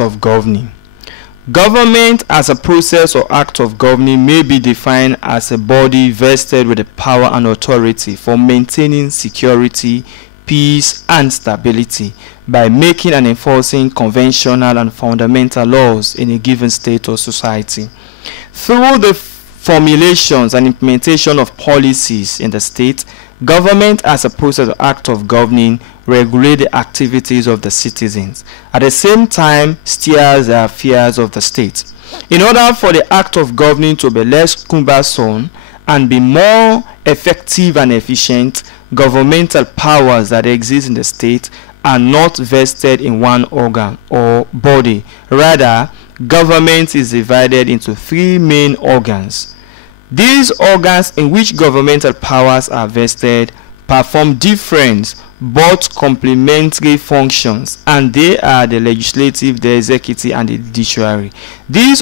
of governing. Government as a process or act of governing may be defined as a body vested with the power and authority for maintaining security, peace, and stability by making and enforcing conventional and fundamental laws in a given state or society. Through the formulations and implementation of policies in the state, government as a process or act of governing regulate the activities of the citizens. At the same time, steers the affairs of the state. In order for the act of governing to be less cumbersome and be more effective and efficient, governmental powers that exist in the state are not vested in one organ or body. Rather, government is divided into three main organs. These organs in which governmental powers are vested perform different but complementary functions, and they are the legislative, the executive, and the judiciary. These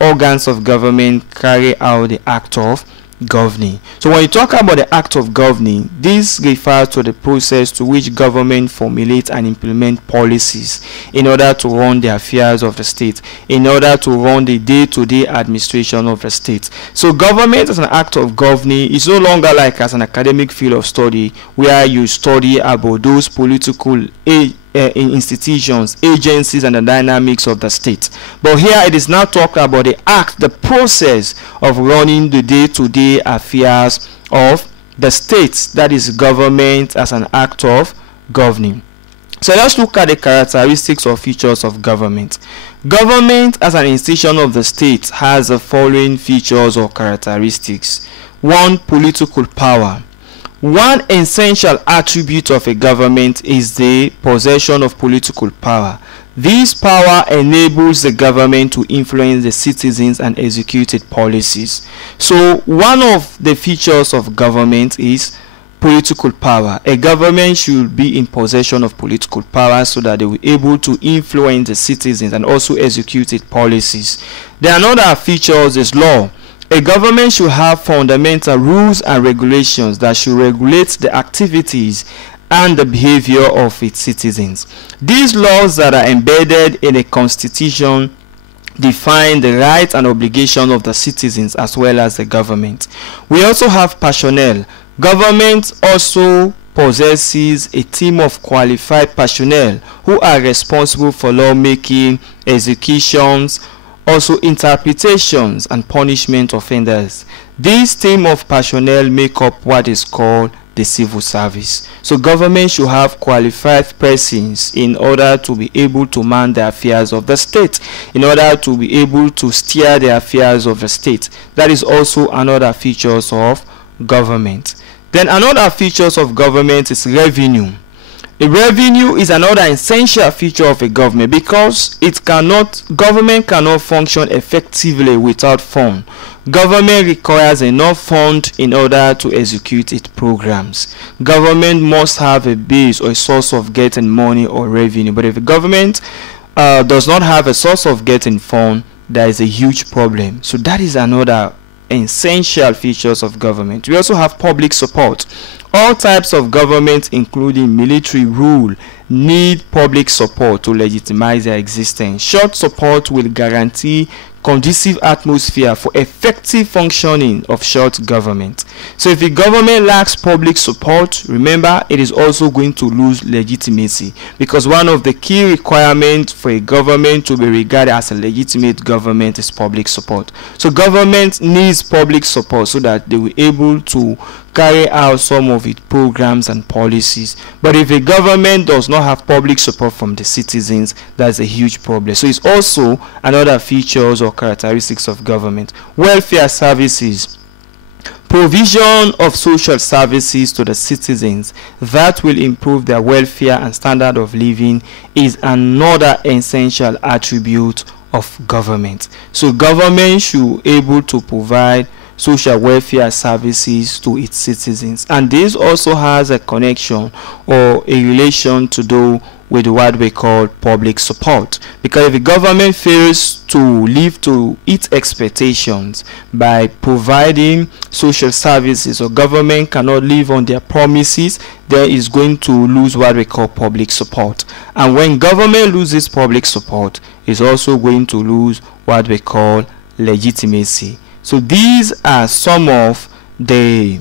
organs of government carry out the act of governing. So when you talk about the act of governing, this refers to the process to which government formulates and implement policies in order to run the affairs of the state, in order to run the day-to-day administration of the state. So government as an act of governing is no longer like as an academic field of study where you study about those political institutions, agencies, and the dynamics of the state. But here it is now talking about the act, the process of running the day-to-day affairs of the state, that is government as an act of governing. So let's look at the characteristics or features of government. Government as an institution of the state has the following features or characteristics. 1. Political power. One essential attribute of a government is the possession of political power. This power enables the government to influence the citizens and execute its policies. So one of the features of government is political power. A government should be in possession of political power so that they will be able to influence the citizens and also execute its policies. There are another features is law. A government should have fundamental rules and regulations that should regulate the activities and the behavior of its citizens. These laws that are embedded in a constitution define the rights and obligations of the citizens as well as the government. We also have personnel. Government also possesses a team of qualified personnel who are responsible for lawmaking, executions, also interpretations and punishment offenders. This team of personnel make up what is called the civil service. So government should have qualified persons in order to be able to man the affairs of the state, in order to be able to steer the affairs of the state. That is also another features of government. Then another features of government is revenue. A revenue is another essential feature of a government because government cannot function effectively without fund. Government requires enough fund in order to execute its programs. Government must have a base or a source of getting money or revenue. But if the government does not have a source of getting fund, there is a huge problem. So that is another essential features of government. We also have public support. All types of government, including military rule, need public support to legitimize their existence. Short support will guarantee conducive atmosphere for effective functioning of short government. So if the government lacks public support, remember it is also going to lose legitimacy, because one of the key requirements for a government to be regarded as a legitimate government is public support. So government needs public support so that they will be able to carry out some of its programs and policies. But if a government does not have public support from the citizens, that's a huge problem. So it's also another features or characteristics of government. Welfare services. Provision of social services to the citizens that will improve their welfare and standard of living is another essential attribute of government. So government should be able to provide social welfare services to its citizens, and this also has a connection or a relation to do with what we call public support. Because if the government fails to live to its expectations by providing social services, or government cannot live on their promises, then it's going to lose what we call public support. And when government loses public support, it's also going to lose what we call legitimacy. So these are some of the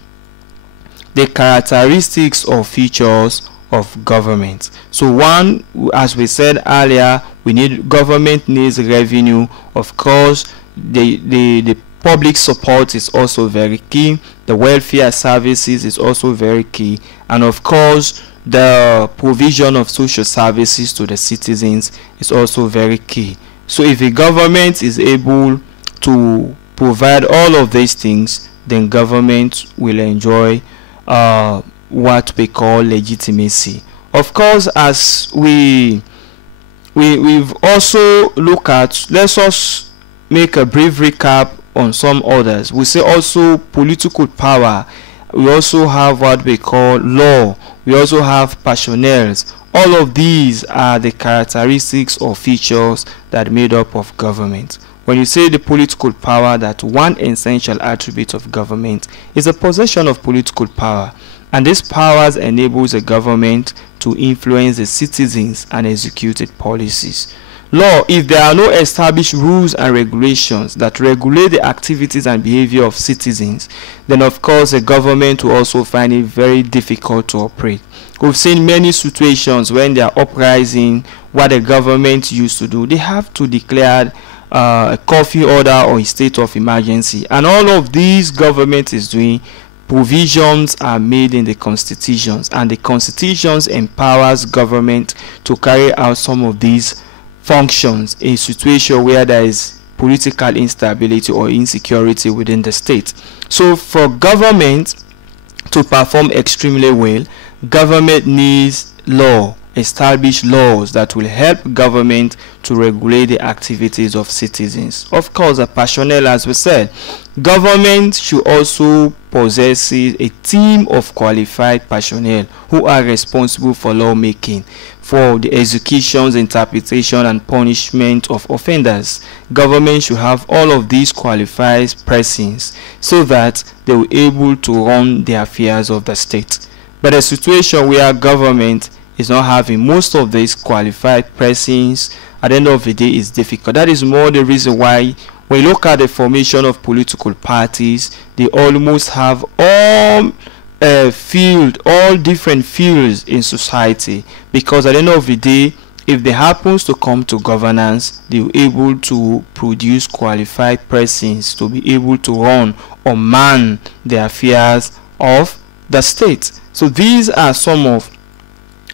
characteristics or features of government. So one, as we said earlier, government needs revenue. Of course, the public support is also very key. The welfare services is also very key, and of course the provision of social services to the citizens is also very key. So if the government is able to provide all of these things, then government will enjoy what we call legitimacy. Of course, as we've also looked at, let's us make a brief recap on some others. We say also political power. We also have what we call law. We also have personnels. All of these are the characteristics or features that made up of government. When you say the political power, that one essential attribute of government is the possession of political power, and these powers enables a government to influence the citizens and execute its policies. Law: if there are no established rules and regulations that regulate the activities and behavior of citizens, then of course the government will also find it very difficult to operate. We've seen many situations when they are uprising. What the government used to do, they have to declare a curfew order or a state of emergency, and all of these government is doing, provisions are made in the constitutions, and the constitutions empowers government to carry out some of these functions in a situation where there is political instability or insecurity within the state. So for government to perform extremely well, government needs law, established laws that will help government to regulate the activities of citizens. Of course, the personnel, as we said, government should also possess a team of qualified personnel who are responsible for lawmaking, for the executions, interpretation, and punishment of offenders. Government should have all of these qualified persons so that they will be able to run the affairs of the state. But a situation where government is not having most of these qualified persons, at the end of the day, is difficult. That is more the reason why when you look at the formation of political parties, they almost have all different fields in society, because at the end of the day, if they happens to come to governance, they will be able to produce qualified persons to be able to run or man the affairs of the state. So these are some of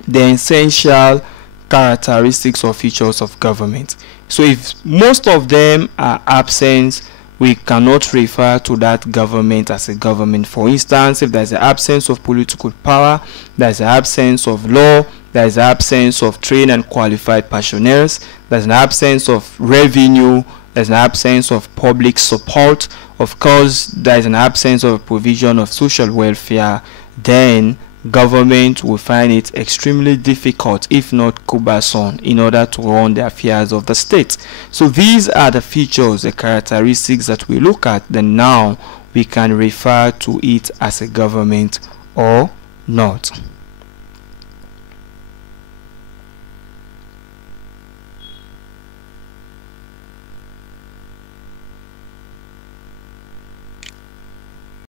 the essential characteristics or features of government. So if most of them are absent, we cannot refer to that government as a government. For instance, if there is an absence of political power, there is an absence of law, there is an absence of trained and qualified personnel, there is an absence of revenue, there is an absence of public support, of course there is an absence of a provision of social welfare, then government will find it extremely difficult, if not cumbersome, in order to run the affairs of the state. So these are the features, the characteristics that we look at, then now we can refer to it as a government or not.